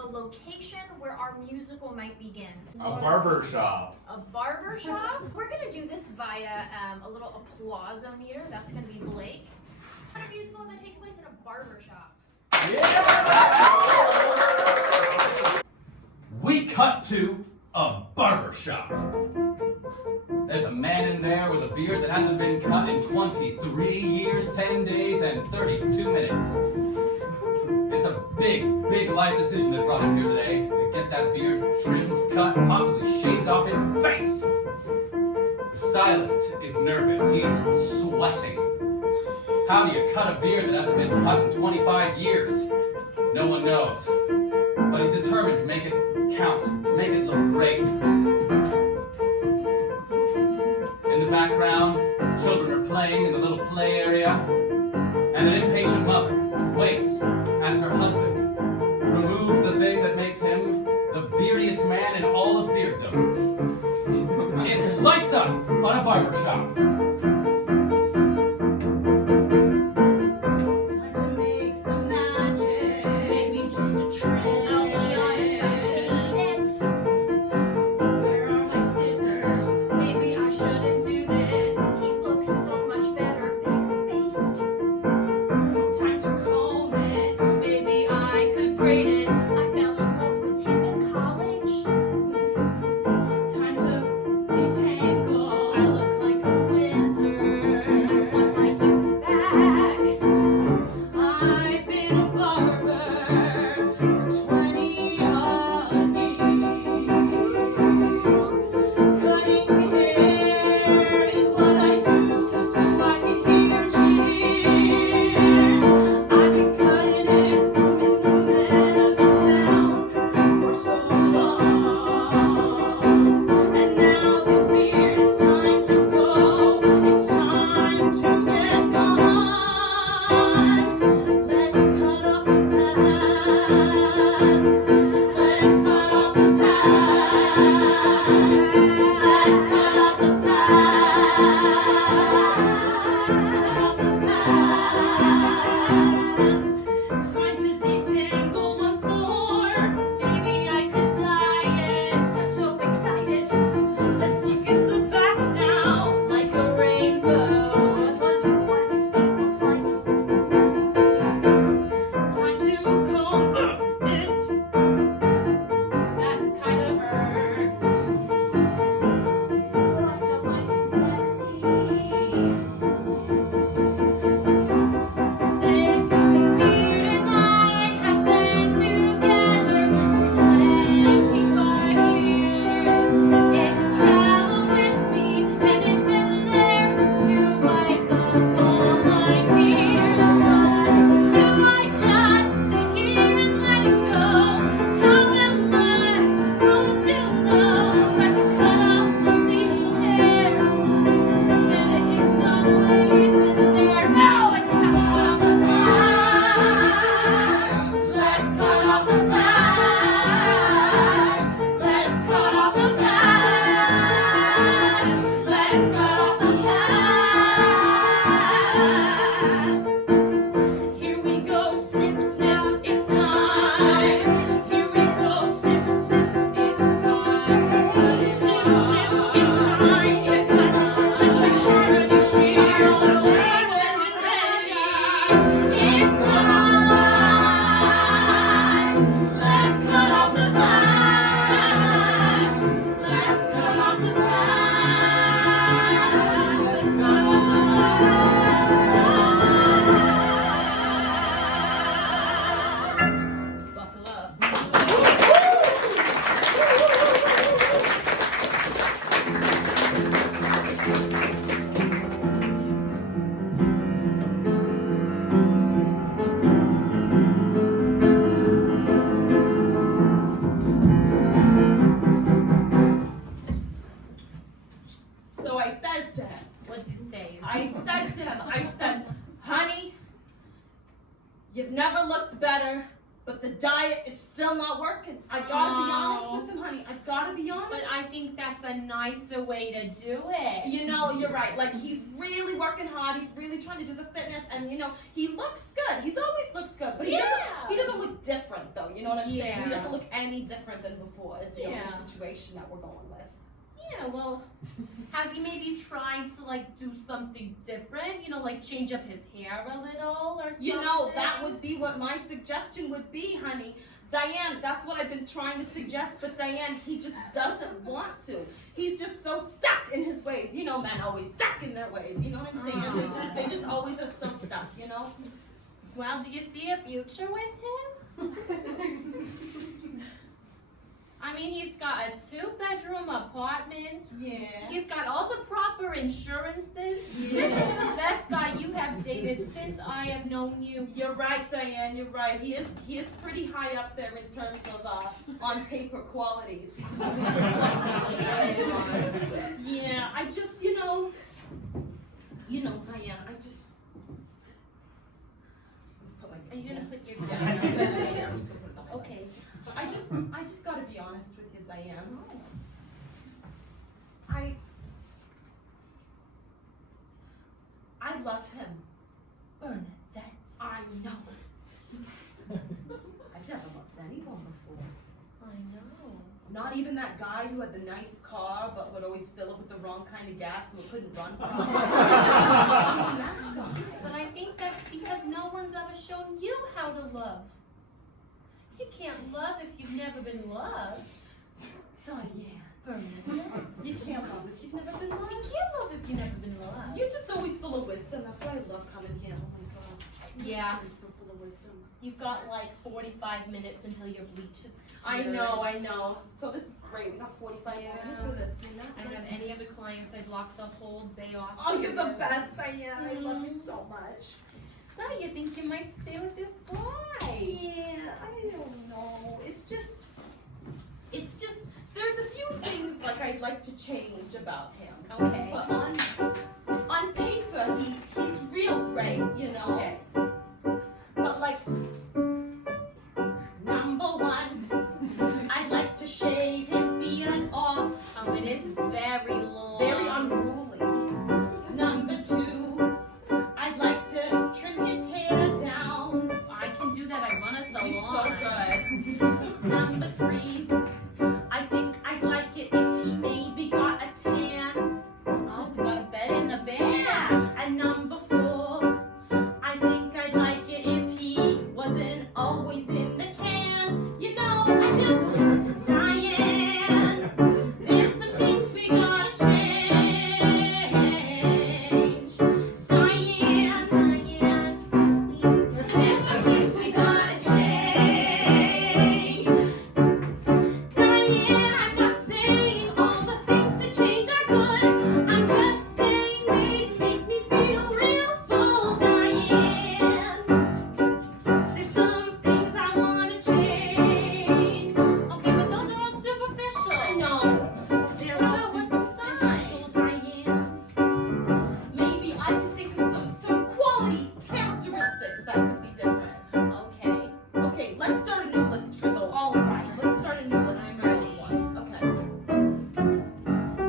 a location where our musical might begin. A barbershop. A barbershop? We're gonna do this via a little applause-o-meter. That's gonna be Blake. It's a musical that takes place in a barbershop. Yeah! We cut to a barbershop. There's a man in there with a beard that hasn't been cut in 23 years, 10 days, and 32 minutes. It's a big life decision that brought him here today, to get that beard trimmed, cut, possibly shaved off his face. The stylist is nervous. He's sweating. How do you cut a beard that hasn't been cut in 25 years? No one knows. But he's determined to make it count, to make it look great. In the background, children are playing in the little play area, and an impatient mother waits as her husband removes the thing that makes him the beardiest man in all of bearddom. It's lights up on a barbershop. Time to make some magic. Maybe just a trend. I'll be honest, I hate it. Where are my scissors? Maybe I shouldn't do this. He looks so much better bare-faced. Time to comb it. Maybe I could braid it. I fell in love with him in college. Time to detangle. I look like a wizard. I want my youth back. I've been a barber for 20 odd years. Cutting hair is what I do, so I can hear cheers. I've been cutting it, I'm in the man of this town for so long. And now this beard, it's time to go. It's time to get gone. Let's cut off the past. Let's cut off the past. Let's cut off the past. Time to detangle once more. Maybe I could dye it. I'm so excited. Let's look at the back now. Like a rainbow. I wonder what his face looks like. Time to comb it. That kind of hurts. Will I still find him sexy? This beard and I have been together for 25 years. It's traveled with me and it's been there to wipe up all my tears. But do I just sit here and let it go? How am I supposed to know? I should cut off my facial hair, and it's always been there. No, it's time to cut off the past. Let's cut off the past. Let's cut off the past. Let's cut off the past. Here we go, snip, snip, it's time. Here we go, snip, snip, It's time to cut it snip, off. snip, it's time to cut. Let's make sure these shears are sharp and ready. It's time. Let's cut off the past. Let's cut off the past. Let's cut off the past. Buckle up. So I says to him, What's his name? I says, honey, you've never looked better, but the diet is still not working. I gotta be honest with him, honey. I gotta gotta be honest. But I think that's a nicer way to do it. You know, you're right. Like, he's really working hard. He's really trying to do the fitness, and you know, he looks good. He's always looked good, but he doesn't look different, though. You know what I'm saying? He doesn't look any different than before. Is the only situation that we're going with. Yeah, well, has he maybe tried to like do something different? You know, like change up his hair a little or something? You know, that would be what my suggestion would be, honey. Diane, that's what I've been trying to suggest, but Diane, he just doesn't want to. He's just so stuck in his ways. You know, men always stuck in their ways. You know what I'm saying? They just always are so stuck, you know? Well, do you see a future with him? I mean, he's got a 2-bedroom apartment. Yeah. He's got all the proper insurances. Yeah. This is the best guy you have dated since I have known you. You're right, Diane, you're right. He is pretty high up there in terms of on paper qualities. Yeah, I just, you know, Diane, I just put my Are you gonna put your Okay. I just gotta be honest with you, Diane. I love him. Bernadette. I know. I've never loved anyone before. I know. Not even that guy who had the nice car but would always fill it with the wrong kind of gas so it couldn't run properly. Not even that guy. But I think that's because no one's ever shown you how to love. You can't love if you've never been loved. Diane, Bernadette. you can't love if you've never been You loved. can't love if you've never been loved. You're just always full of wisdom. That's why I love coming here. Oh my God. You're Yeah. just always so full of wisdom. You've got like 45 minutes until your bleach is I cured. know. So this is great. We got 45 Yeah. minutes of this. You know? I don't have any other clients. I blocked the whole day off. Oh, you're the best, Diane. I love you so much. So you think you might stay with this guy? Yeah, I don't know. It's just, there's a few things like I'd like to change about him. Okay. But on paper, he's real great, you know. Okay. But like, number one, I'd like to shave his beard off. Oh, it is very long. Very unruly. Number two, I'd like to trim his hair down. I can do that. I run a salon. He's so good. Number three, I think I'd like it if he maybe got a tan. Oh, we got a bed in the van. Yeah. And number four, I think I'd like it if he wasn't always in the can. You know, Diane, there's some things we gotta change. Diane, there's some things we gotta change. Diane, I'm not saying all the things to change are good. I'm just saying they make me feel real full, Diane. There's some things I wanna change. Okay, but those are all superficial. I know. They're all So what's superficial, Diane. Maybe I could think of some quality characteristics that could be different. Okay. Okay, let's start a new list for those. All ones. right. Let's start a new list for those ones. Okay.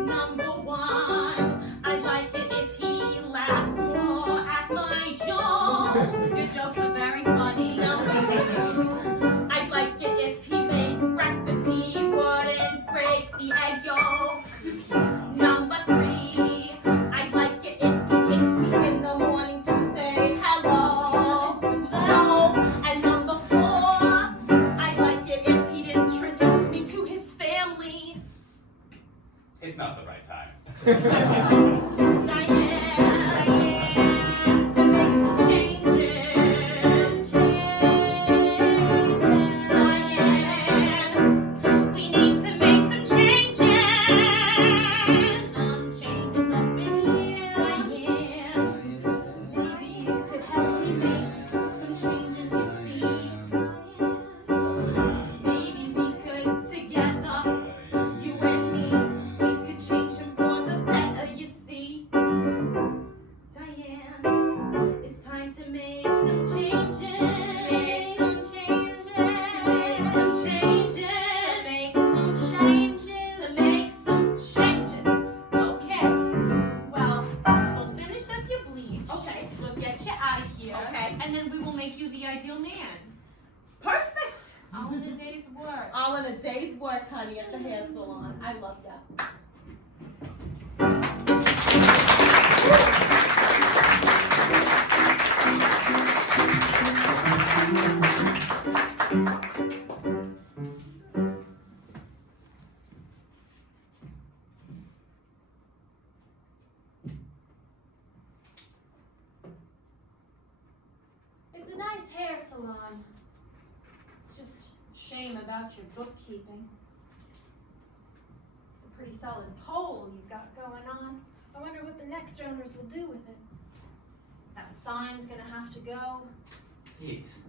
Number one, I'd like it if he laughed more at my jokes. Your jokes are very funny. Number two, I'd like it if he made breakfast, he wouldn't break the egg yolks. Number three, I'd like it if he kissed me in the morning to say hello. No. And number four, I'd like it if he'd introduce me to his family. It's not the right time. Diane, to make some changes. Diane, we need to make some changes. Some changes up in here. Diane, maybe you could help me make some changes, you see. Maybe we could together, you and me, we could change him for the better, you see. work, honey, at the hair salon. I love ya. It's a nice hair salon. It's just a shame about your bookkeeping. It's a pretty solid pole you've got going on. I wonder what the next owners will do with it. That sign's gonna have to go. Please.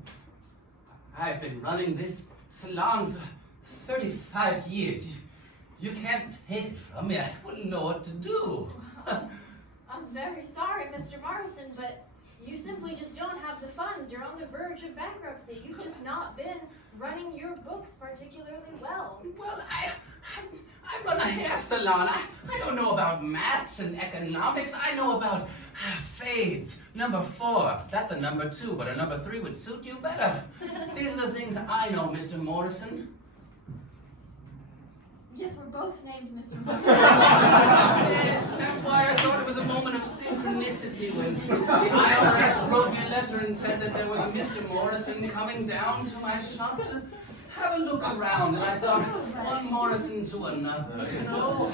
I've been running this salon for 35 years. You can't take it from me. I wouldn't know what to do. I'm very sorry, Mr. Morrison, but you simply just don't have the funds. You're on the verge of bankruptcy. You've just not been running your books particularly well. Well, I run a hair salon. I don't know about maths and economics. I know about fades. Number 4. That's a number 2, but a number 3 would suit you better. These are the things I know, Mr. Morrison. Yes, we're both named Mr. Morrison. Yes, that's why I thought it was a moment of synchronicity when the IRS wrote me a letter and said that there was a Mr. Morrison coming down to my shop to have a look around. And I thought, one Morrison to another, you know?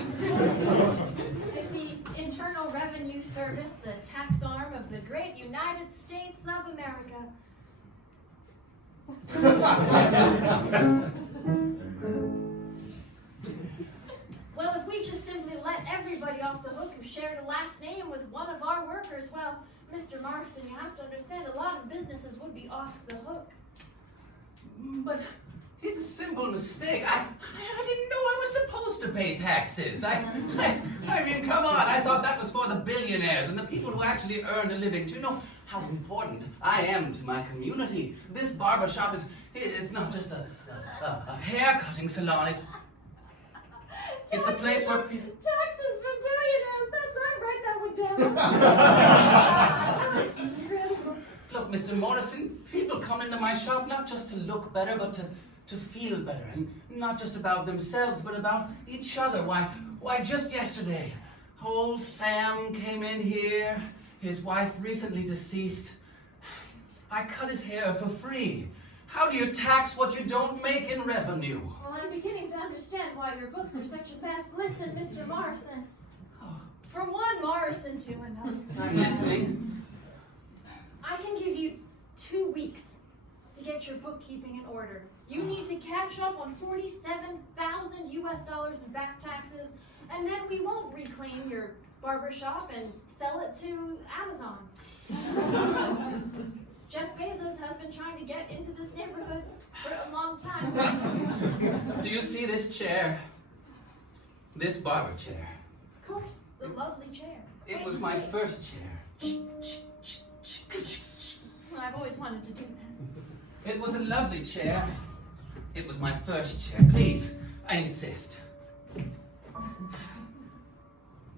It's the Internal Revenue Service, the tax arm of the great United States of America. Well, if we just simply let everybody off the hook who shared a last name with one of our workers, well, Mr. Morrison, you have to understand a lot of businesses would be off the hook. But it's a simple mistake. I didn't know I was supposed to pay taxes. I mean, come on. I thought that was for the billionaires and the people who actually earn a living. Do you know how important I am to my community? This barbershop it's not just a hair cutting salon. It's a place where people... Taxes for billionaires, I write that one down. Look, Mr. Morrison, people come into my shop not just to look better, but to feel better. And not just about themselves, but about each other. Why, just yesterday, old Sam came in here, his wife recently deceased. I cut his hair for free. How do you tax what you don't make in revenue? Well, I'm beginning to understand why your books are such a mess. Listen, Mr. Morrison. From one Morrison to another. I'm listening. I can give you 2 weeks to get your bookkeeping in order. You need to catch up on $47,000 US in back taxes, and then we won't reclaim your barbershop and sell it to Amazon. Jeff Bezos has been trying to get into this neighborhood for a long time. Do you see this chair? This barber chair. Of course, it's a lovely chair. It was my first chair. Well, I've always wanted to do that. It was a lovely chair. It was my first chair. Please, I insist.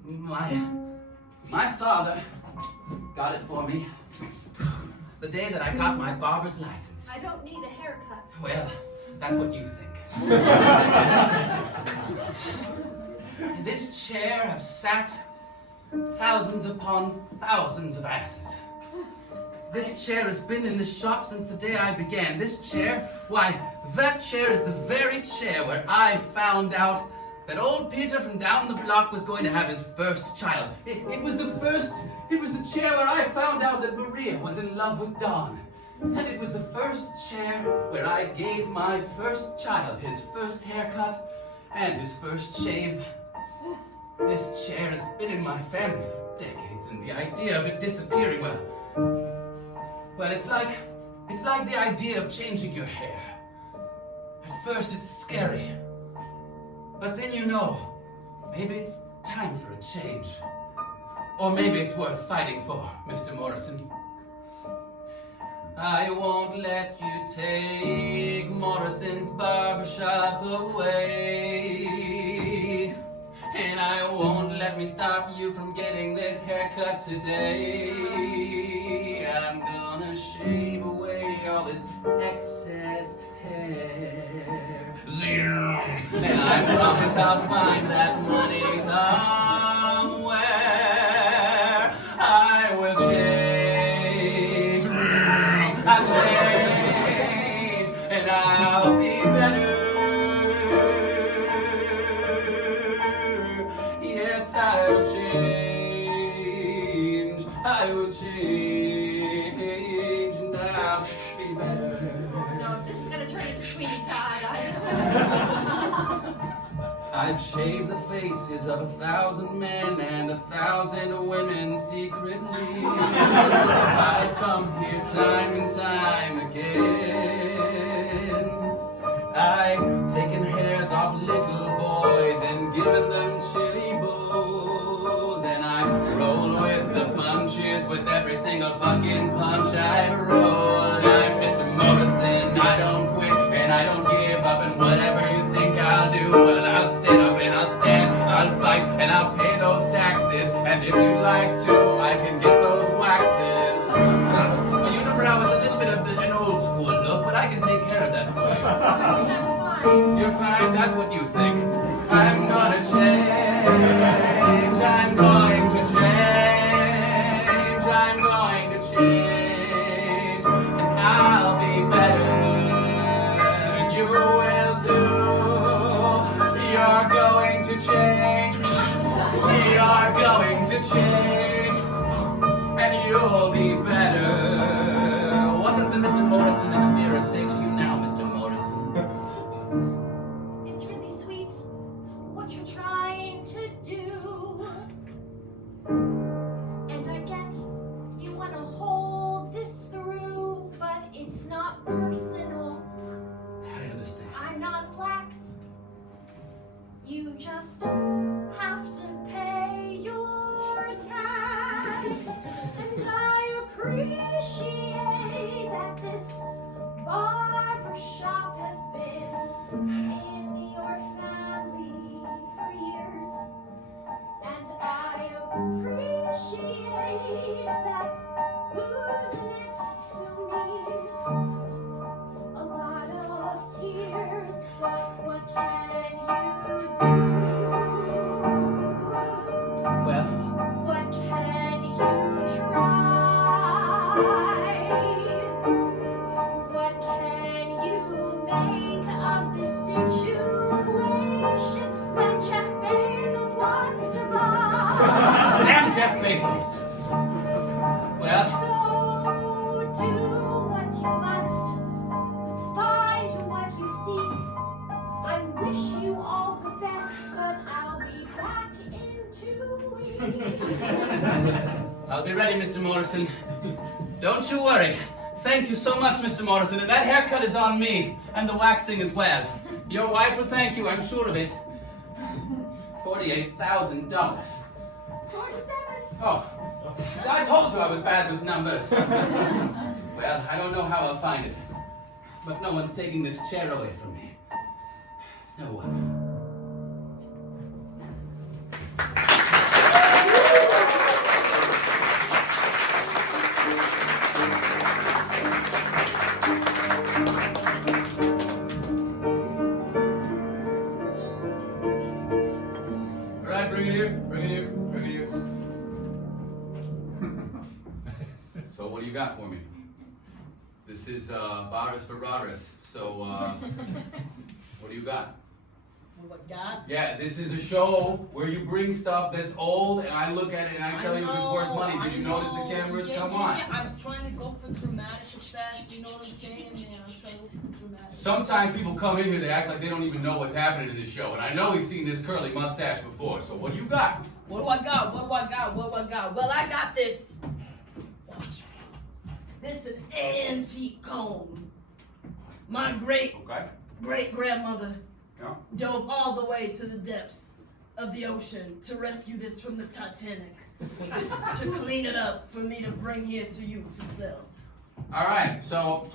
My father got it for me the day that I got my barber's license. I don't need a haircut. Well, that's what you think. This chair have sat thousands upon thousands of asses. This chair has been in this shop since the day I began. This chair, why, that chair is the very chair where I found out that old Peter from down the block was going to have his first child. It was the chair where I found out that Maria was in love with Don. And it was the first chair where I gave my first child his first haircut and his first shave. This chair has been in my family for decades, and the idea of it disappearing, well, it's like the idea of changing your hair. At first it's scary, but then you know, maybe it's time for a change. Or maybe it's worth fighting for, Mr. Morrison. I won't let you take Morrison's barbershop away. And I won't let me stop you from getting this haircut today. I'm gonna shave away all this excess hair. And I promise I'll find that money somewhere. I will change. I'll change. And I'll be better. Yes, I'll change. I will change. And I'll be better. No, this is gonna turn into Sweeney Todd. I've shaved the faces of 1,000 men and 1,000 women secretly. I've come here time and time again. I've taken hairs off little boys and given them chili bows. And I roll with the punches with every single fucking punch I've rolled. I'm Mr. Morrison, I don't quit and I don't give up. And whatever you think I'll do, well, I'll sit up and I'll stand, I'll fight and I'll pay those taxes. And if you'd like to, I can get those waxes. Well, you remember I was a little bit of an old school look, but I can take care of that for you. I'm fine. You're fine, that's what you think. I'm gonna change, I'm going to change, I'm going to change, and I'll be better, and you will too. You're going to change, we are going to change, and you'll be better. What does the Mr. Morrison in the mirror say to you now, Mr. Morrison? It's really sweet what you're trying to do. And I get you want to hold this through, but it's not personal. I understand. I'm not lax. You just have to pay your tax. And I appreciate that this barbershop has been in your family for years. And I appreciate that losing it will mean a lot of tears. But what can you do? Well, What can you try? What can you make of this situation when Jeff Bezos wants to buy? damn Jeff Bezos. Well, So do what you must, find what you seek. I wish you all the best, but I'll be back in 2 weeks. I'll be ready, Mr. Morrison. Don't you worry. Thank you so much, Mr. Morrison. And that haircut is on me, and the waxing as well. Your wife will thank you, I'm sure of it. $48,000. 47. Oh, I told you I was bad with numbers. Well, I don't know how I'll find it, but no one's taking this chair away from me. No one. All right, bring it here, bring it here, bring it here. So what do you got for me? This is Baris for Raris. So what do you got? What God? Yeah, this is a show where you bring stuff that's old and I look at it and I tell you if it's worth money. Did you notice the cameras? Come on. Yeah, I was trying to go for dramatic effect, you know what I'm saying? Yeah, I was trying to go for dramatic. Sometimes people come in here, they act like they don't even know what's happening in this show. And I know he's seen this curly mustache before. So what do you got? What do I got? What do I got? What do I got? Well, I got this. This is an antique comb. My great Okay. grandmother Yeah. dove all the way to the depths of the ocean to rescue this from the Titanic, to clean it up for me to bring here to you to sell. All right. So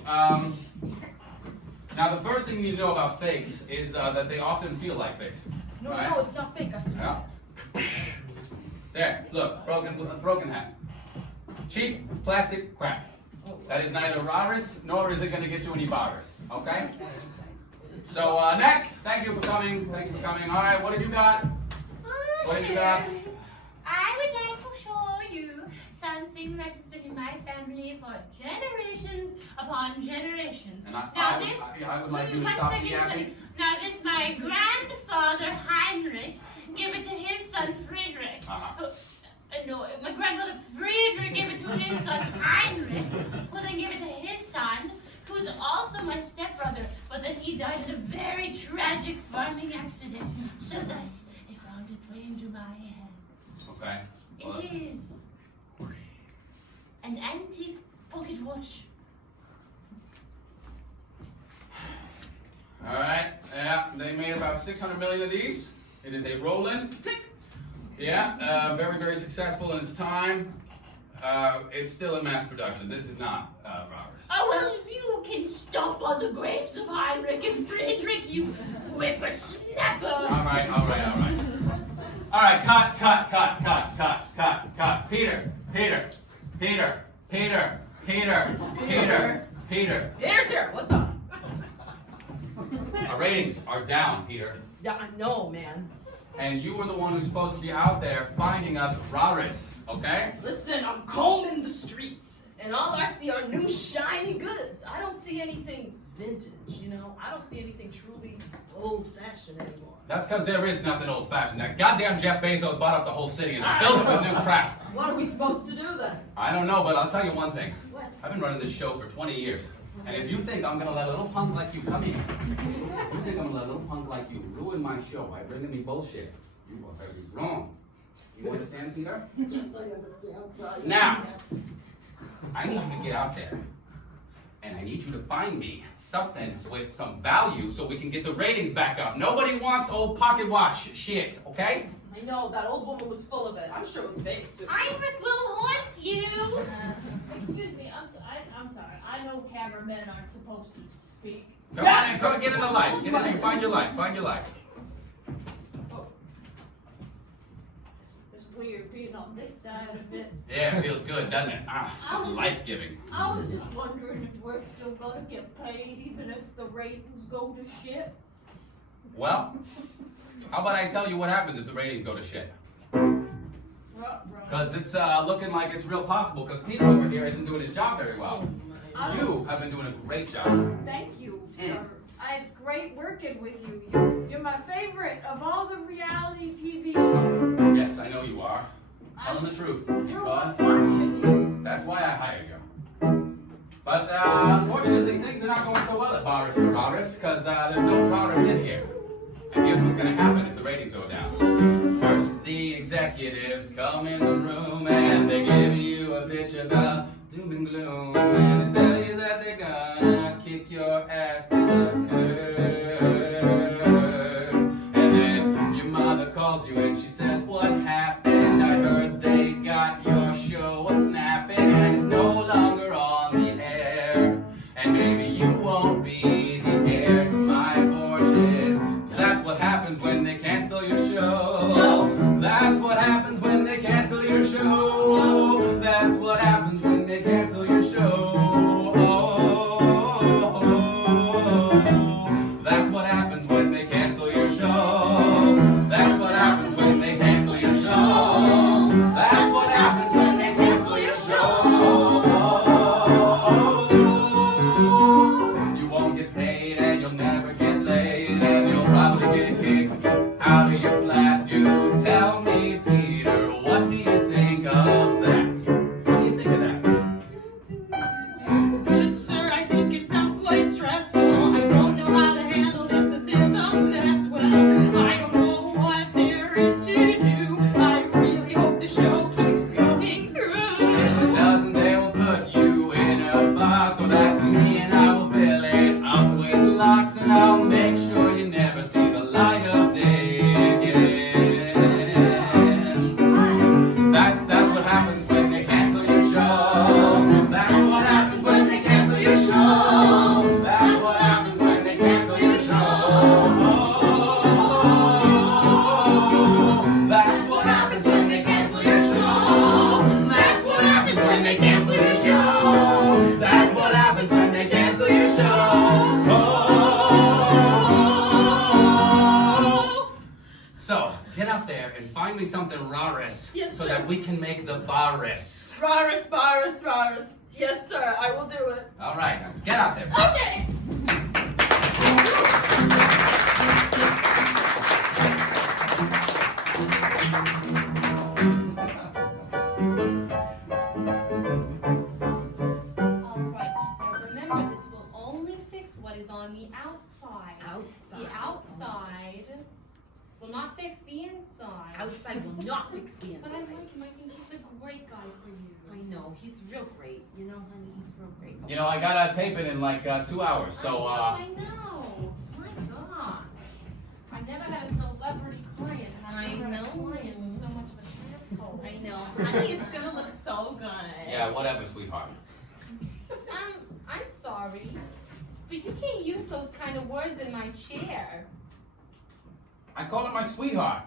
now the first thing you need to know about fakes is that they often feel like fakes. No, right? no, it's not fake, I swear. Yeah. There, look, broken hat. Cheap plastic crap. Oh, That is neither Raris nor is it going to get you any bars. Okay? So next, thank you for coming. Thank you for coming. All right, what have you got? What have you got? I would like to show you something that has been in my family for generations upon generations. And Now I would like you to stop yapping. Now this, my grandfather Heinrich gave it to his son Friedrich. No, my grandfather Friedrich gave it to his son Heinrich, who then gave it to his son, who's also my stepbrother, but then he died in a very tragic farming accident. So thus, it found its way into my hands. Okay. Well, It is an antique pocket watch. all right. Yeah, they made about 600 million of these. It is a Roland. Click. Yeah, very, very successful in its time. It's still in mass production. This is not Robert's. Oh, well, you can stomp on the graves of Heinrich and Friedrich, you whippersnapper. All right. All right, cut. Peter. Here's here. What's up? Our ratings are down, Peter. Yeah, I know, man. And you were the one who's supposed to be out there finding us Raris, okay? Listen, I'm combing the streets, and all I see are new shiny goods. I don't see anything vintage, you know? I don't see anything truly old-fashioned anymore. That's because there is nothing old-fashioned. That goddamn Jeff Bezos bought up the whole city and filled it with new crap. What are we supposed to do then? I don't know, but I'll tell you one thing. What? I've been running this show for 20 years. And if you think I'm gonna let a little punk like you come in, if you think I'm gonna let a little punk like you ruin my show by bringing me bullshit, you are very wrong. You understand, Peter? Yes, I understand, sir. Now, I need you to get out there. And I need you to find me something with some value so we can get the ratings back up. Nobody wants old pocket watch shit, okay? I know, that old woman was full of it. I'm sure it was fake, too. Heinrich will haunt you. Excuse me, I'm sorry. I know cameramen aren't supposed to speak. Come on in, come and get in the light. Get in there, find your light. It's weird being on this side of it. Yeah, it feels good, doesn't it? It's just life-giving. I was just wondering if we're still gonna get paid even if the ratings go to shit. Well, how about I tell you what happens if the ratings go to shit? Because it's looking like it's real possible, because Peter over here isn't doing his job very well. You have been doing a great job. Thank you, sir. It's great working with you. You're my favorite of all the reality TV shows. Yes, I know you are. Telling the truth, You're because watching you. that's why I hired you. But unfortunately, things are not going so well at Barbershop, because there's no Barbershop in here. And here's what's going to happen if the ratings go down. First, the executives come in the room and they give you a bitch about doom and gloom. And they tell you that they're gonna kick your ass to the curb. And then your mother calls you and she says, what happened? I heard they got your show a-snapping and it's no longer on the air. And maybe you won't be the heir to my fortune. That's what happens when they cancel your show. That's what happens when they cancel your show. That's what happens when they cancel your show. That's what happens when they cancel your show. That's what happens when they cancel your show. So, get out there and find me something raris Yes, so sir. that we can make the baris. Raris, Baris, Raris. Yes, sir, I will do it. All right, now get out there. Okay. Alright, now remember this will only fix what is on the outside. The outside will not fix the inside. Outside will not fix the But I inside. like him. I think he's a great guy for you. I know, he's real great. You know, honey, he's real great. You know, I gotta tape it in like 2 hours, so I know. My God. I've never had a celebrity client. And I've never had a client who's so much of an asshole. I know, honey, it's gonna look so good. yeah, whatever, sweetheart. I'm sorry, but you can't use those kind of words in my chair. I call her my sweetheart.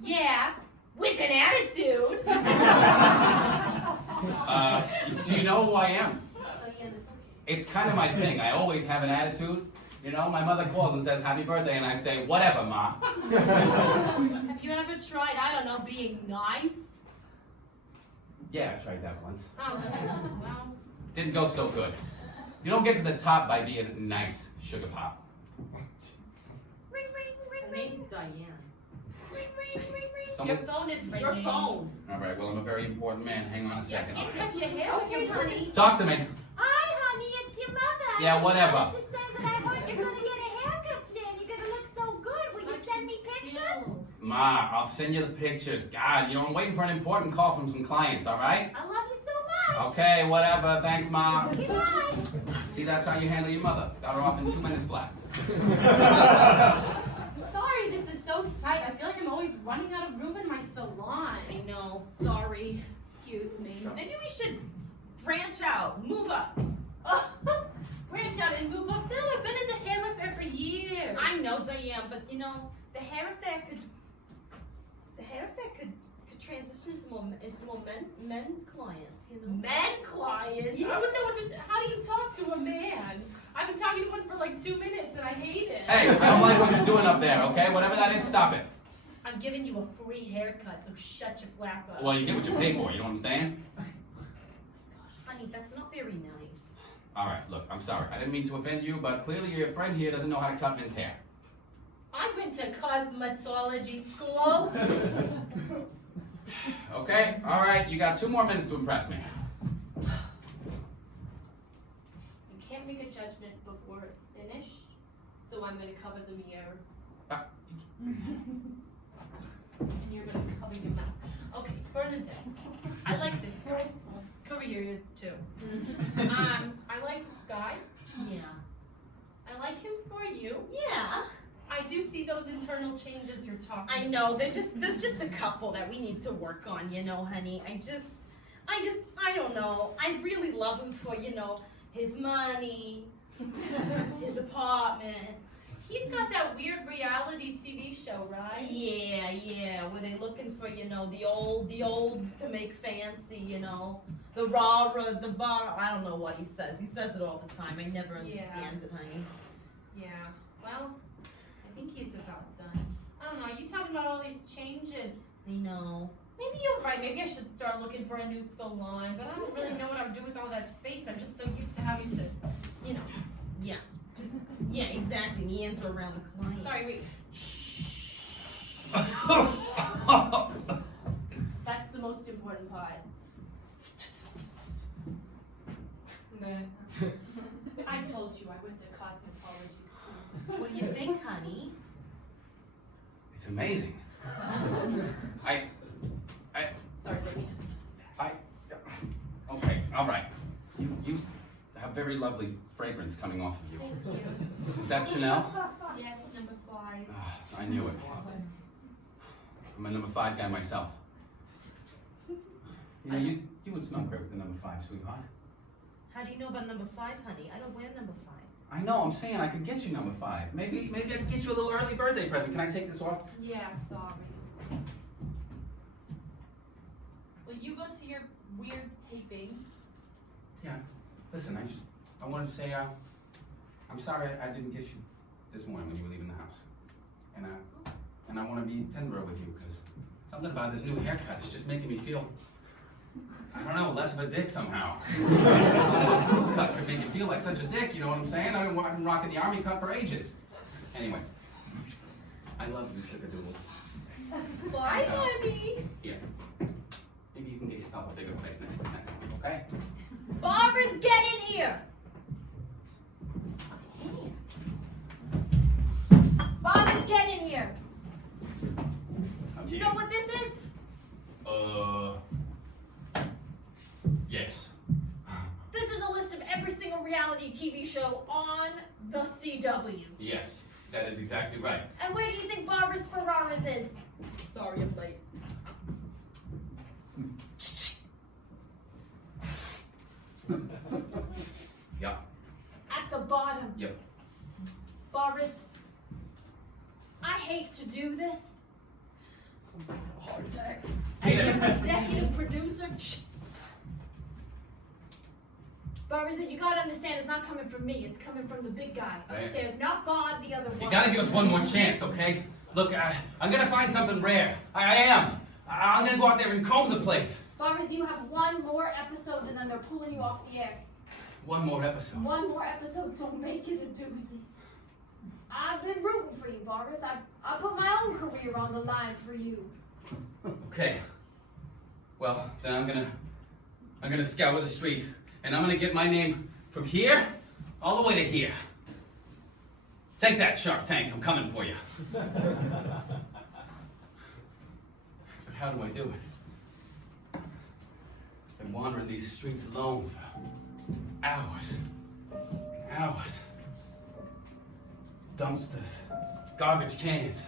Yeah, with an attitude. Do you know who I am? Oh, yeah, it's okay. It's kind of my thing. I always have an attitude. You know, my mother calls and says happy birthday, and I say, whatever, Ma. Have you ever tried, I don't know, being nice? Yeah, I tried that once. Oh, well, Didn't go so good. You don't get to the top by being nice, sugar pop. Ring, ring, ring, Her name's Diane. Ring, ring, ring, ring. your Someone... phone is ringing. Your phone. All right, well, I'm a very important man. Hang on a Yeah, second. can't cut your hair with Okay, your honey. honey. Talk to me. Hi, honey, it's your mother. I Yeah, just whatever. wanted to say that I heard you're gonna get a haircut today and you're gonna look so good. Will you send me pictures? Ma, I'll send you the pictures. God, you know, I'm waiting for an important call from some clients, all right? I love you so much. Okay, whatever. Thanks, Ma. Okay, bye. See, that's how you handle your mother. Got her off in 2 minutes flat. Sorry, this is so tight. I feel like I'm always running out of room in my salon. I know. Sorry. Excuse me. Maybe we should branch out, move up. Branch out and move up. No, I've been in the hair affair for years. I know, Diane, but you know, the hair affair could transition into more men clients, you know. Men clients? Yeah. I wouldn't know what to. How do you talk to a man? I've been talking to one for like 2 minutes and I hate it. Hey, I don't like what you're doing up there, okay? Whatever that is, stop it. I'm giving you a free haircut, so shut your flap up. Well, you get what you pay for, you know what I'm saying? Gosh, honey, that's not very nice. All right, look, I'm sorry. I didn't mean to offend you, but clearly your friend here doesn't know how to cut men's hair. I went to cosmetology school. Okay, all right, you got 2 more minutes to impress me. You can't make a judgment before it's finished, so I'm going to cover the mirror. And you're going to cover your mouth. Okay, Bernadette, I like this guy. Cover your ears too. I like this guy. Yeah. I like him for you. Yeah. I do see those internal changes you're talking I know, there's just a couple that we need to work on, you know, honey. I don't know. I really love him for, you know, his money, his apartment. He's got that weird reality TV show, right? Yeah, where they looking for, you know, the olds to make fancy, you know. The raw, the bar, I don't know what he says. He says it all the time. I never understand it, honey. Yeah. Well, I think he's about done. I don't know. You talking about all these changes? I know. Maybe you're right. Maybe I should start looking for a new salon, but I don't really know what I would do with all that space. I'm just so used to having to, you know. Yeah, exactly. The answer around the client. Sorry, wait. That's the most important part. I told you I went to cosmetology school. What do you think, honey? It's amazing. Sorry, let me just. Okay, all right. You have very lovely fragrance coming off of you. Thank you. Is that Chanel? Yes, number 5. Ah, I knew it. I'm a number 5 guy myself. You know, you would smell great with the number 5, sweetheart. How do you know about number 5, honey? I don't wear number 5. I know, I'm saying I could get you number 5. Maybe I could get you a little early birthday present. Can I take this off? Yeah, sorry. Will you go to your weird taping? Yeah. Listen, I wanted to say, I'm sorry I didn't get you this morning when you were leaving the house. And I want to be tender with you because something about this new haircut is just making me feel, I don't know, less of a dick somehow. A new cut could make you feel like such a dick, you know what I'm saying? I've been rocking the army cut for ages. Anyway, I love you, sugar doodle. Bye, honey. Here, maybe you can get yourself a bigger place next time, okay? Barbara's get in here! Barbara's get in here! Do you know what this is? Yes. This is a list of every single reality TV show on the CW. Yes, that is exactly right. And where do you think Barbara's Ferraris is? Sorry, I'm late. Yeah, At the bottom. yep. Barbara's, I hate to do this. Heart attack. As your executive producer, Barbara, you gotta understand it's not coming from me, it's coming from the big guy upstairs, not God, the other one. You gotta give us one more chance, okay? Look, I'm gonna find something rare. I am. I'm gonna go out there and comb the place. Barbara, you have one more episode and then they're pulling you off the air. One more episode. One more episode, so make it a doozy. I've been rooting for you, Barbara. I put my own career on the line for you. Okay. Well, then I'm gonna scour the street, and I'm gonna get my name from here all the way to here. Take that, Shark Tank. I'm coming for you. But how do I do it? I've been wandering these streets alone for hours. Hours. Dumpsters. Garbage cans.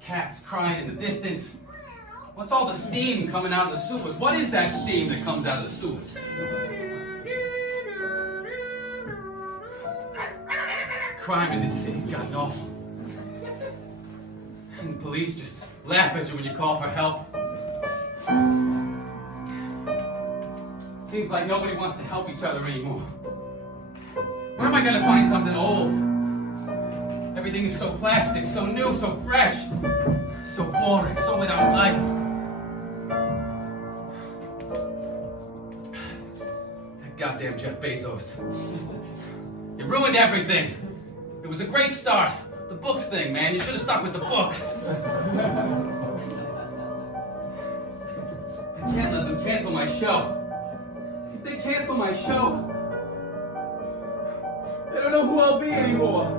Cats crying in the distance. What's all the steam coming out of the sewers? What is that steam that comes out of the sewers? Crime in this city's gotten awful. And the police just laugh at you when you call for help. Seems like nobody wants to help each other anymore. Where am I gonna find something old? Everything is so plastic, so new, so fresh, so boring, so without life. That goddamn Jeff Bezos. You ruined everything. It was a great start. The books thing, man. You should have stuck with the books. I can't let them cancel my show. If they cancel my show, I don't know who I'll be anymore.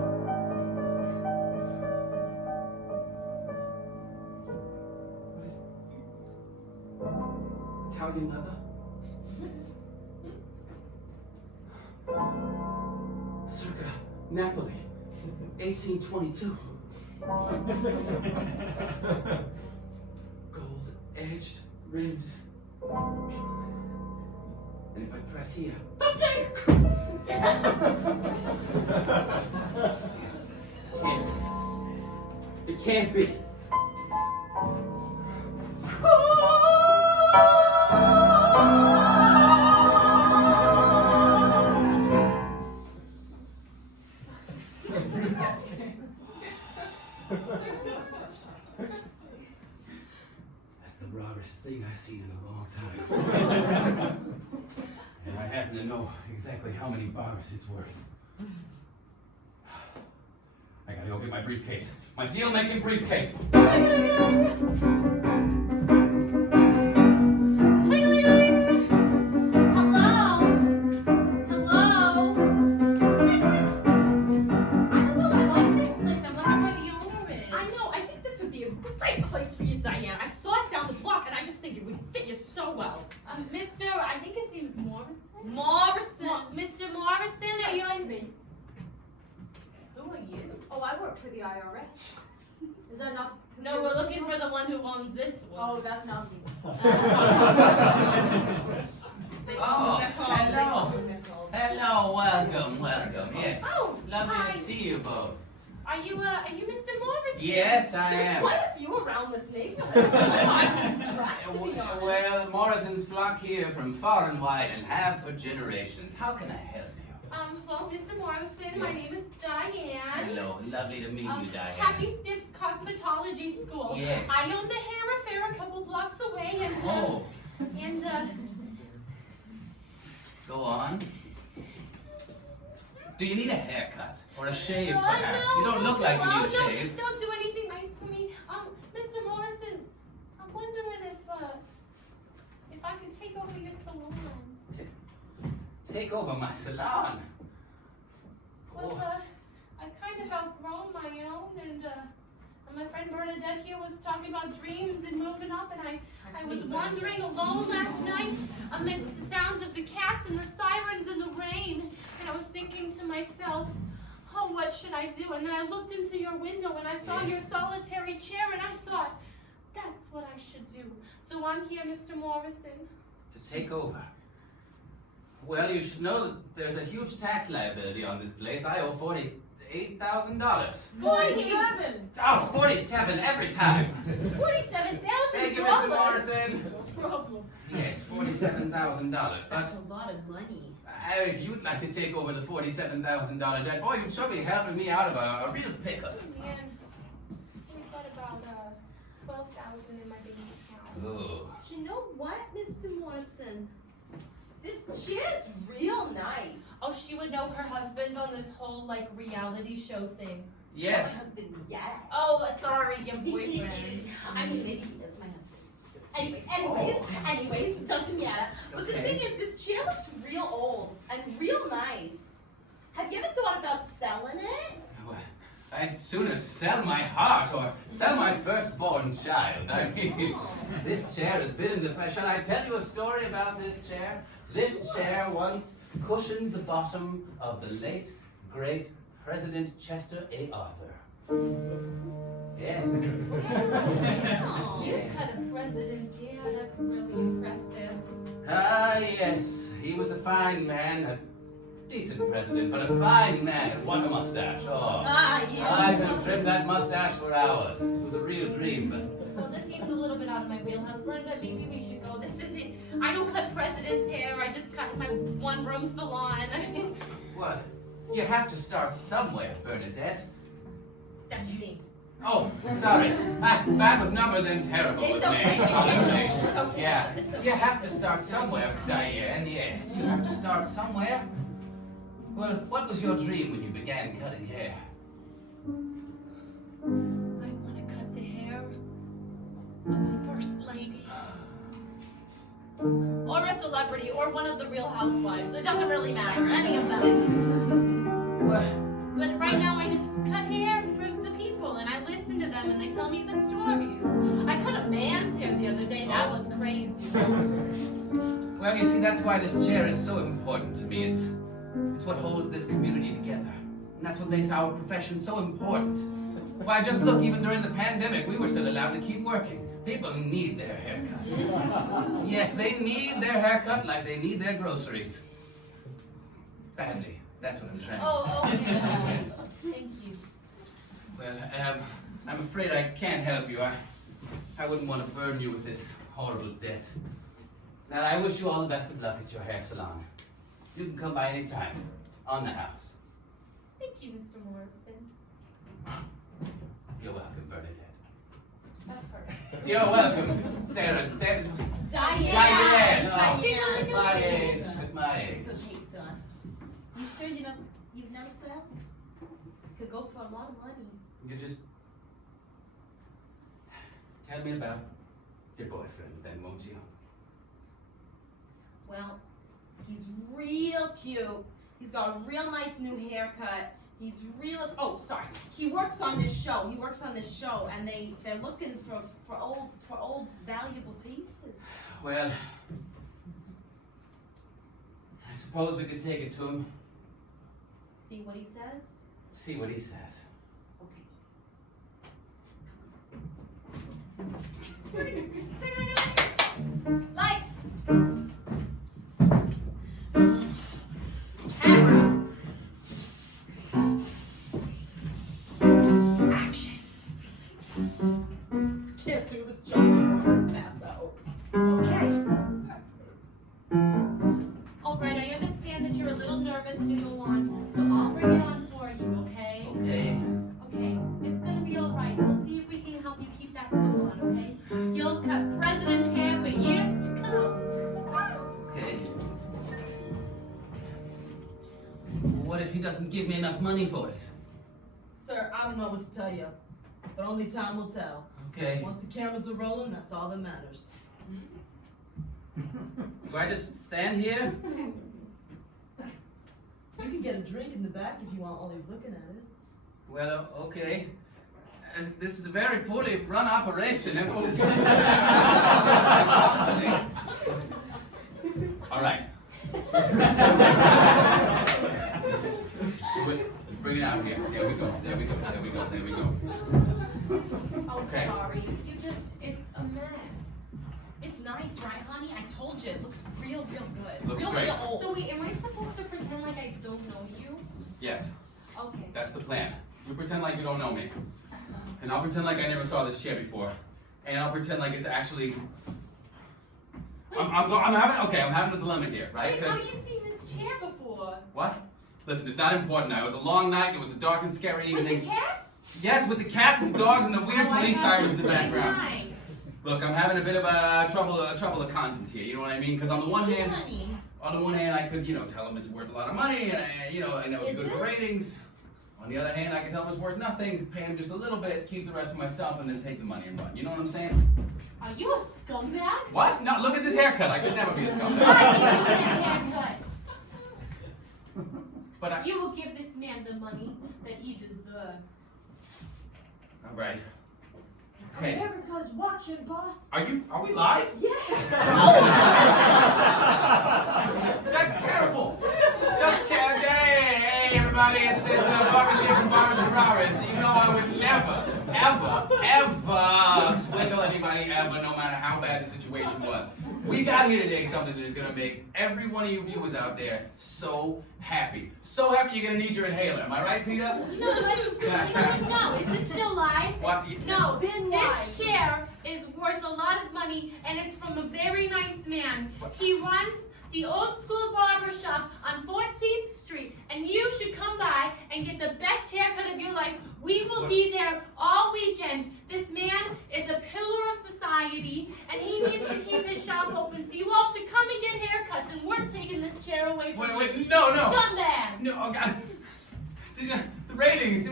What is it? Italian leather? Circa Napoli, 1822. Gold-edged rims. And if I press here, it can't be. That's the rawest thing I've seen in a long time. And I happen to know exactly how many bars it's worth. I gotta go get my briefcase. My deal-making briefcase. Great place for you, Diane. I saw it down the block, and I just think it would fit you so well. Mr. I think his name is Morrison. Morrison. Mr. Morrison, are you Yes, on? me. Who are you? Oh, I work for the IRS. Is that not? No, we're looking for the one who owns this one. Oh, that's not me. They Oh, call that call. They hello. call that call. Hello, welcome. Yes. Oh, Lovely hi. to see you both. Are you Mr. Morrison? Yes, I There's am. quite a few around this neighborhood. To be honest. Well, Morrisons flock here from far and wide and have for generations. How can I help you? Well, Mr. Morrison, my name is Diane. Hello, lovely to meet you, Diane. Happy Snips Cosmetology School. Yes. I own the hair affair a couple blocks away, and Go on. Do you need a haircut? Or a shave, No, perhaps? no, You don't look like you no, need a shave. Don't do anything nice for me. Mr. Morrison, I'm wondering if I could take over your salon. Take over my salon. Well, I've kind of outgrown my own, and my friend Bernadette here was talking about dreams and moving up, and I was wandering alone last night amidst the sounds of the cats and the sirens and the rain, and I was thinking to myself, oh, what should I do? And then I looked into your window and I saw your solitary chair, and I thought, that's what I should do. So I'm here, Mr. Morrison. To take over. Well, you should know that there's a huge tax liability on this place. I owe $48,000. 47. Oh, 47 every time. $47,000. Thank you, Mr. Morrison. No problem. Yes, $47,000. That's But a lot of money. if you'd like to take over the $47,000 debt, boy, you'd sure be helping me out of a real pickle. Man, we've got about $12,000 in my bank account. Oh. But you know what, Mr. Morrison? This chair's real nice. Oh, she would know her husband's on this whole reality show thing. Yes. My husband, yes. Oh, sorry, your boyfriend. I mean, maybe he is my husband. Anyways, doesn't matter. But the Okay. thing is, this chair looks real old and real nice. Have you ever thought about selling it? Well, I'd sooner sell my heart or sell my firstborn child. I mean, this chair has been in the flesh. Shall I tell you a story about this chair? This chair once cushioned the bottom of the late, great President Chester A. Arthur. Yes. You cut a president's hair, that's really impressive. Ah, yes. He was a fine man, a decent president, but a fine man. What a mustache. Oh. Ah, yeah. I could have trimmed that mustache for hours. It was a real dream, but Well, this seems a little bit out of my wheelhouse. Brenda, maybe we should go. This isn't, I don't cut president's hair, I just cut in my one-room salon. what? You have to start somewhere, Bernadette. That's me. Oh, sorry. I'm bad with numbers and terrible It's with okay. names. It's okay. Yeah. It's okay. You have to start somewhere, Diane. Yes, you have to start somewhere. Well, what was your dream when you began cutting hair? I want to cut the hair of a first lady. Or a celebrity, or one of the Real Housewives. It doesn't really matter, any of them. Well, But right now I just cut hair for the people, and I listen to them, and they tell me the stories. I cut a man's hair the other day, that was crazy. well, you see, that's why this chair is so important to me. It's what holds this community together. And that's what makes our profession so important. Why, just look, even during the pandemic, we were still allowed to keep working. People need their haircut. Yes, they need their haircut like they need their groceries. Badly. That's what I'm trying to say. Oh, okay. Thank you. Well, I'm afraid I can't help you. I wouldn't want to burden you with this horrible debt. And I wish you all the best of luck at your hair salon. You can come by any time. On the house. Thank you, Mr. Morrison. You're welcome, Bernadette. That's her. You're welcome, Sarah. Diane. Diane. Oh, at my age. At my age. It's okay, son. You sure you've never said? Could go for a lot of money. You just tell me about your boyfriend then, won't you? Well, he's real cute. He's got a real nice new haircut. He's real. Oh, sorry. He works on this show. And they're looking for old valuable pieces. Well, I suppose we could take it to him. See what he says. See what he says. Lights! Camera! Action! Can't do this job anymore. Pass out. It's okay. Alright, I understand that you're a little nervous to go me enough money for it. Sir, I don't know what to tell you, but only time will tell. Okay. Once the cameras are rolling, that's all that matters. Do I just stand here? You can get a drink in the back if you want while he's looking at it. Well, okay. This is a very poorly run operation. All right. Bring it out here. There we go. There we go. There we go. There we go. Oh, Okay. sorry. It's a mess. It's nice, right, honey? I told you, it looks real good. Looks real, great. real old. So wait, am I supposed to pretend like I don't know you? Yes, Okay. that's the plan. You pretend like you don't know me. And I'll pretend like I never saw this chair before. And I'll pretend like it's actually... I'm having a dilemma here, right? Wait, how you seen this chair before? What? Listen, it's not important now. It was a long night. It was a dark and scary With evening. the cats? Yes, with the cats and dogs and the weird Oh, I police had sirens in the same background. night. Look, I'm having a bit of a trouble of conscience here. You know what I mean? Because on the one hand, Honey, I could, tell them it's worth a lot of money, and I know it's Is good for it? ratings. On the other hand, I can tell them it's worth nothing, pay them just a little bit, keep the rest for myself, and then take the money and run. You know what I'm saying? Are you a scumbag? What? No, look at this haircut. I could never be a Why scumbag. do you need that haircut? But You will give this man the money that he deserves. all right. Okay. America's watching, boss. Are we live? Yes. That's terrible. Just kidding. Hey, everybody, it's Barbershop from Barbershop. You know I would never, ever swindle anybody ever, no matter how bad the situation was. We got here today something that is going to make every one of you viewers out there so happy. So happy you're going to need your inhaler. Am I right, Peter? You know what? No, is this still live? What? No, Been live. this chair is worth a lot of money, and it's from a very nice man. He runs the old school barbershop on 14th Street, and you should come by and get the best haircut of your life. We will be there all weekend. This man is a pillar of society, and he needs to keep his shop open, so you all should come and get haircuts, and we're taking this chair away from you. Wait, no. Scumbag! No, oh God. The ratings, you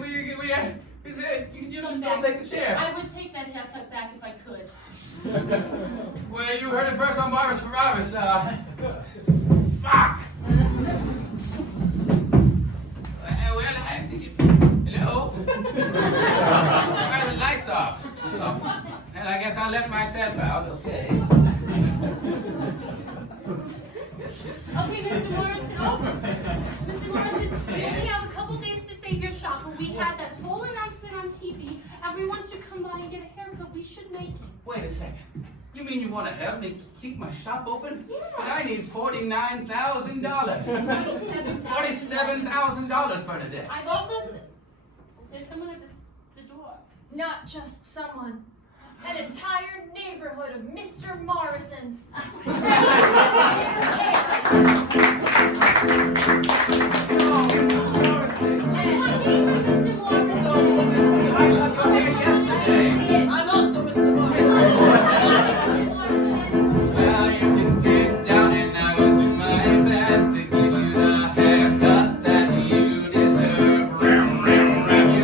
don't take the chair. I would take that haircut back if I could. Well, you heard it first on Virus for Virus. Fuck! Hello? Why are the lights off? Oh, and I guess I let myself out, okay. Okay, Mr. Morrison. Oh, Mr. Morrison, we only have a couple days to save your shop, but we had that whole announcement on TV. Everyone should come by and get a haircut. We should make it. Wait a second. You mean you want to help me keep my shop open? Yeah. But I need $49,000. $47,000. $47,000 for today. I've also... There's someone at the door. Not just someone. An entire neighborhood of Mr. Morrisons. I'm also Mr. Morris. Well, you can sit down and I will do my best to give you the haircut that you deserve. You done and you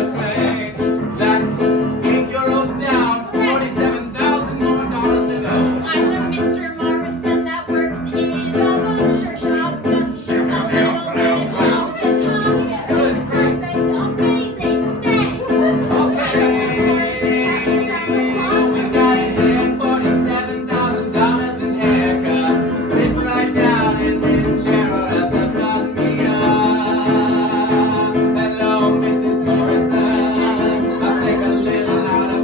look great. That's €8 down, $47,000 more to go. I'm the Mr. Morrison that works in the butcher shop. Just a little bit off the top. Good, great. Perfect, amazing, thanks. Okay, we got it in $47,000 in haircut. Sit right down in this chair or else they'll cut me up. Hello, Mrs. Morrison. I'll take a little out of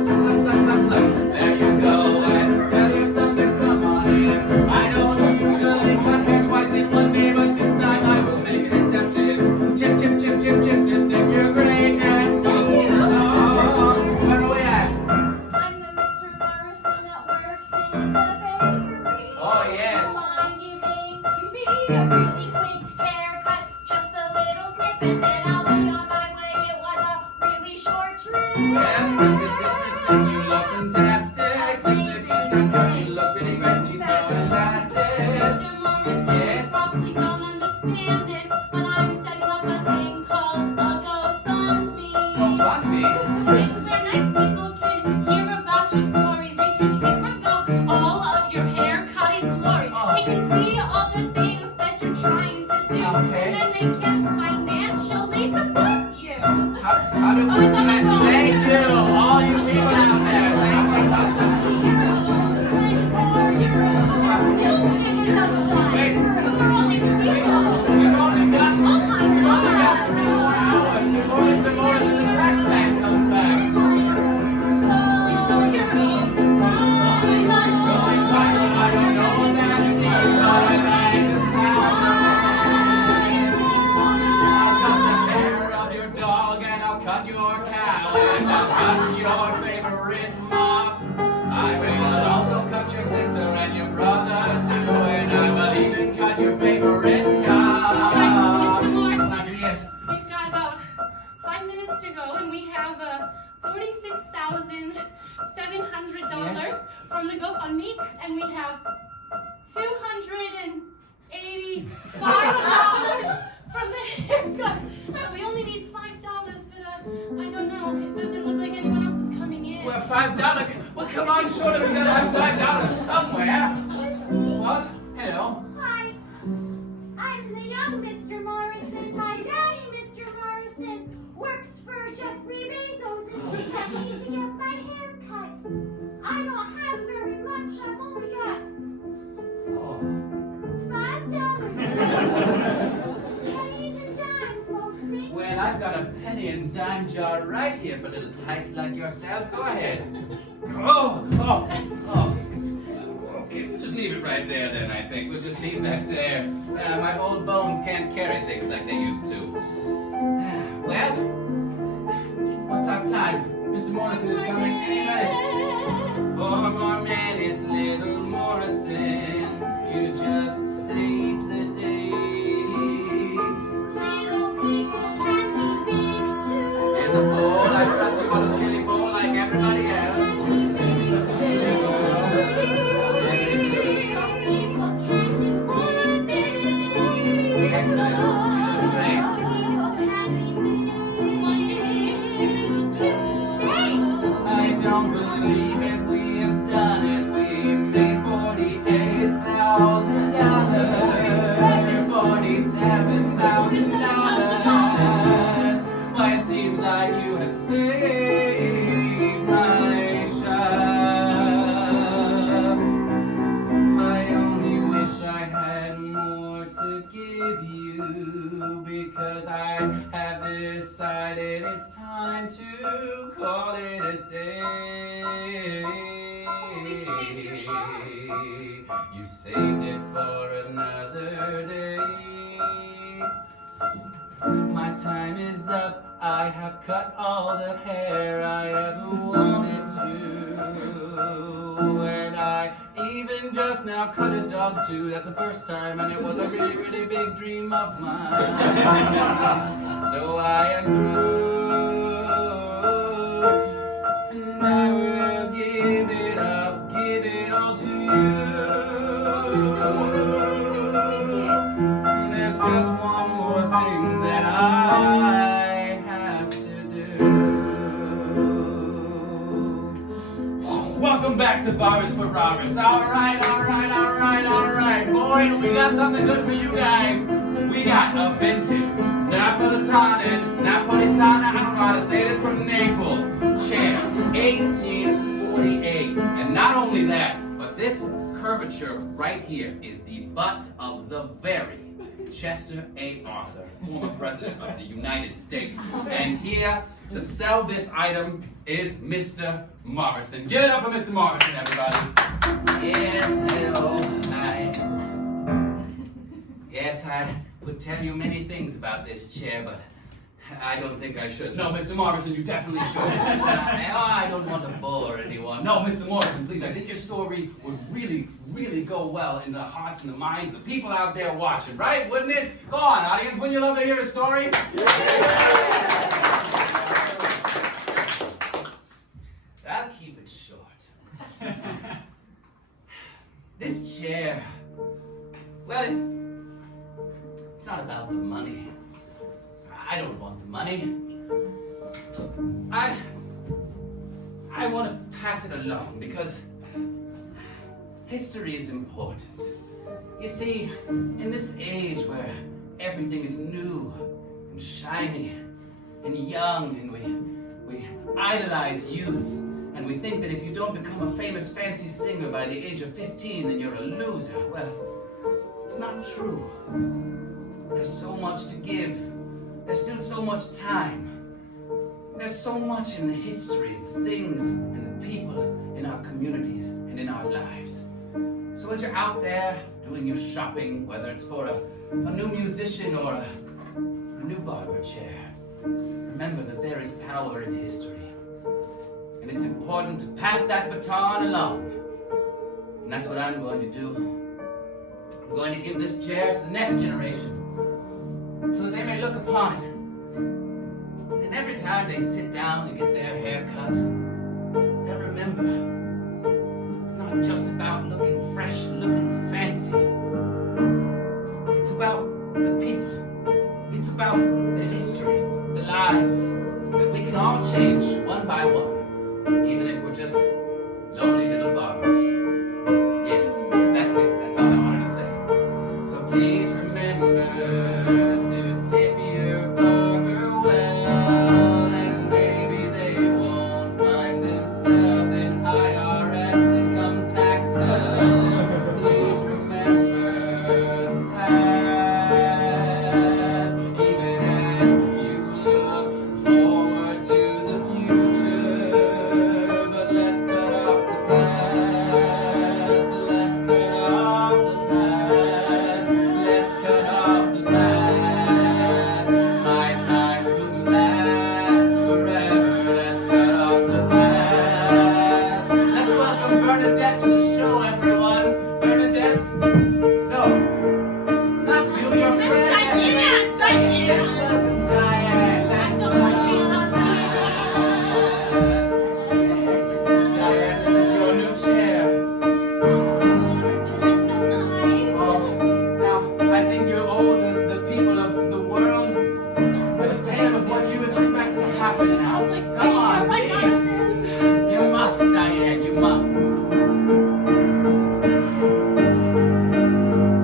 there you go. And tell you something, come on in. I don't usually cut hair twice in one day, but this time I will make an exception. Chip, chip, chip, chip, chip, snip, snip, you're great. And where are we at? I'm the Mr. Morrison that works in the bakery. Oh, yes. So I'm giving to me a really quick haircut, just a little snip, and then I'll be on my way. It was a really short trip. Yes, snip, snip, snip, snip, snip, you look fantastic. Snip, snip, snip, snip, you look pretty great. He's going Mr. Morrison, Yes. you probably don't understand this, but I'm setting GoFundMe? It's where nice people can hear about your story. They can hear about all of your hair cutting glory. They can see all the things that you're trying to do. Okay. And then they can financially support you. How do Oh, it's on the phone. Thank you, all you people out there. Thank you. Wait. We've only got 3 more hours before Mr. Morris and the tax man comes back. Going viral, I don't know that. But I like the sound. I'll cut the hair of your dog and I'll cut your cow and I'll cut your favorite mop. I will also cut your sister and your brother too, and I will even cut your favorite cow. Mr. Morrison, Yes. we've got about 5 minutes to go, and we have $46,700 from the GoFundMe, and we have $285 from the haircut. We only need $5, but I don't know. It doesn't look like anyone else is coming in. Well, $5. Well, come on, surely we gotta have $5 somewhere. Excuse me. What? Hello. Hi. I'm the young Mr. Morrison. My daddy, Mr. Morrison, works for Jeff Bezos and he sent me to get my hair cut. I don't have very much. I've only got Oh. $5. Pennies and dimes mostly. Well, I've got a penny and dime jar right here for little tykes like yourself. Go ahead. Oh. Okay, we'll just leave it right there then, I think. We'll just leave that there. My old bones can't carry things like they used to. Well, what's our time? Mr. Morrison is coming any minute. 4 more minutes, little Morrison. You just saved the day. Little people can be big too. Here's a bowl. I trust you want a chili bowl like everybody else. I don't believe it. We have done it. We made $48,000. $47,000. Well, it seems like you have saved my shop. I only wish I had more to give you, because I have decided it's time to call it a day. We just saved your shop. You saved it for another day. My time is up. I have cut all the hair I ever wanted to, and I even just now cut a dog too. That's the first time, and it was a really, really big dream of mine. So I am through, and I will give it up, give it all to you. There's just one more thing that I have to do. Welcome back to Barbers for Robbers. All right. Boy, we got something good for you guys. We got a vintage Napolitana, I don't know how to say this, from Naples chair, 1848. And not only that, but this curvature right here is the butt of the very Chester A. Arthur, former president of the United States. And here to sell this item is Mr. Morrison. Give it up for Mr. Morrison, everybody. Yes, hello, hi. Yes, I would tell you many things about this chair, but I don't think I should. No, Mr. Morrison, you definitely should. I don't want to bore anyone. No, Mr. Morrison, please. I think your story would really, really go well in the hearts and the minds of the people out there watching, right? Wouldn't it? Go on, audience. Wouldn't you love to hear a story? I'll keep it short. This chair, well, it's not about the money. I don't want the money. I want to pass it along because history is important. You see, in this age where everything is new and shiny and young, and we idolize youth, and we think that if you don't become a famous fancy singer by the age of 15, then you're a loser. Well, it's not true. There's so much to give. There's still so much time. There's so much in the history of things and the people in our communities and in our lives. So as you're out there doing your shopping, whether it's for a new musician or a new barber chair, remember that there is power in history. And it's important to pass that baton along. And that's what I'm going to do. I'm going to give this chair to the next generation so that they may look upon it. And every time they sit down to get their hair cut, they'll remember it's not just about looking fresh, looking fancy. It's about the people. It's about the history, the lives that we can all change one by one, even if we're just lonely little barbers. Yes, that's it. That's all I wanted to say. So please remember to tip your barber well, and maybe they won't find themselves in IRS income tax hell. Please remember the past, even as you look forward to the future. But let's cut off the past. Let's cut off the past. Let's cut off the past. My time couldn't last forever. Let's cut off the past. Let's welcome Bernadette to the show, everyone. Bernadette? No. Not you, your friend. Diane! Diane! Let's welcome Diane. Let's don't like being on Diane, this is your new chair. Oh, now, I think you owe the people of the world a tale of what you expect to happen now. Come on, please. You must, Diane, you must.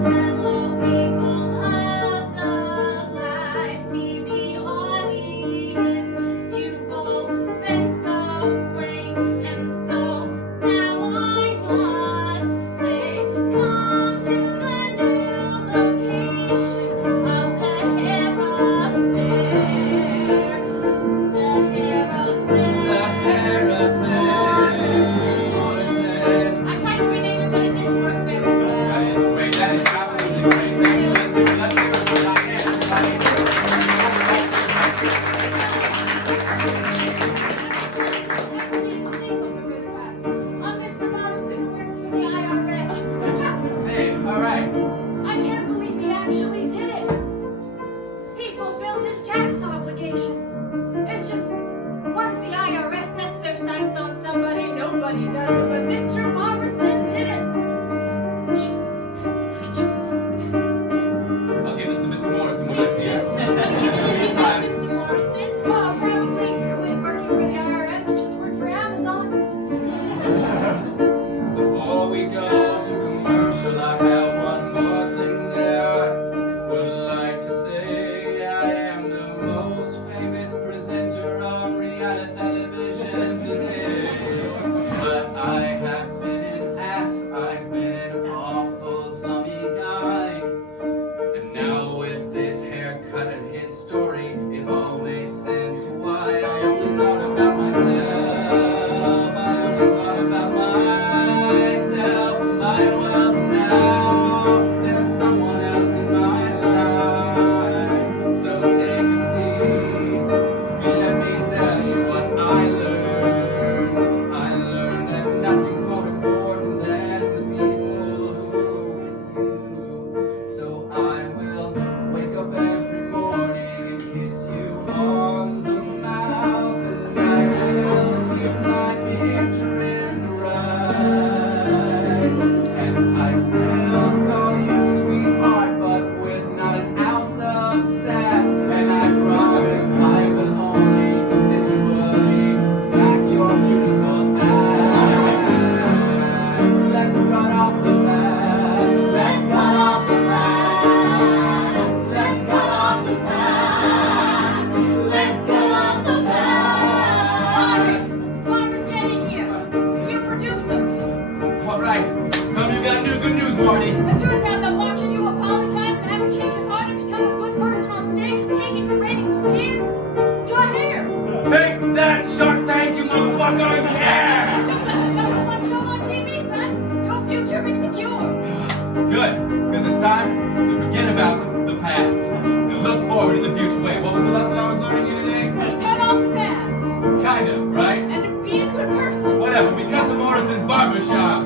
Hello, people of the live TV audience. You've all been so great, and so now I must say, come to the new location of the Hair Affair. The Hair Affair. The hair affair. Morrison. I tried to rename it, but it didn't work very well. That is great. That is absolutely great. Thank you. Let's hear it for Diane. I'm Mr. Morrison, who works for the IRS. Hey, all right. I can't believe he actually did it. He fulfilled his tax obligations. It's just, once the IRS sets their sights on somebody, nobody does it, but Mr. Morrison did it. I'll give this to Mr. Morrison when I see Even if it. he's not Mr. Morrison, well, I'll probably quit working for the IRS and just work for Amazon. Before we go to commercial, I have one more thing there. I would like to say I am the most famous presenter on reality television today. But I have been an ass, I've been an awful slummy guy. And now with this haircut and his story, it all makes sense why I only thought about myself. I only thought about myself and my wealth. Now there's someone else in my life. So take a seat and let me tell you what I learned. motherfucker! Yeah! Number one show on TV, son. Your future is secure. Good, because it's time to forget about the past and look forward to the future. Wait, what was the lesson I was learning here today? To cut off the past Kind of, right? and to be a good person. Whatever, we cut to Morrison's barbershop.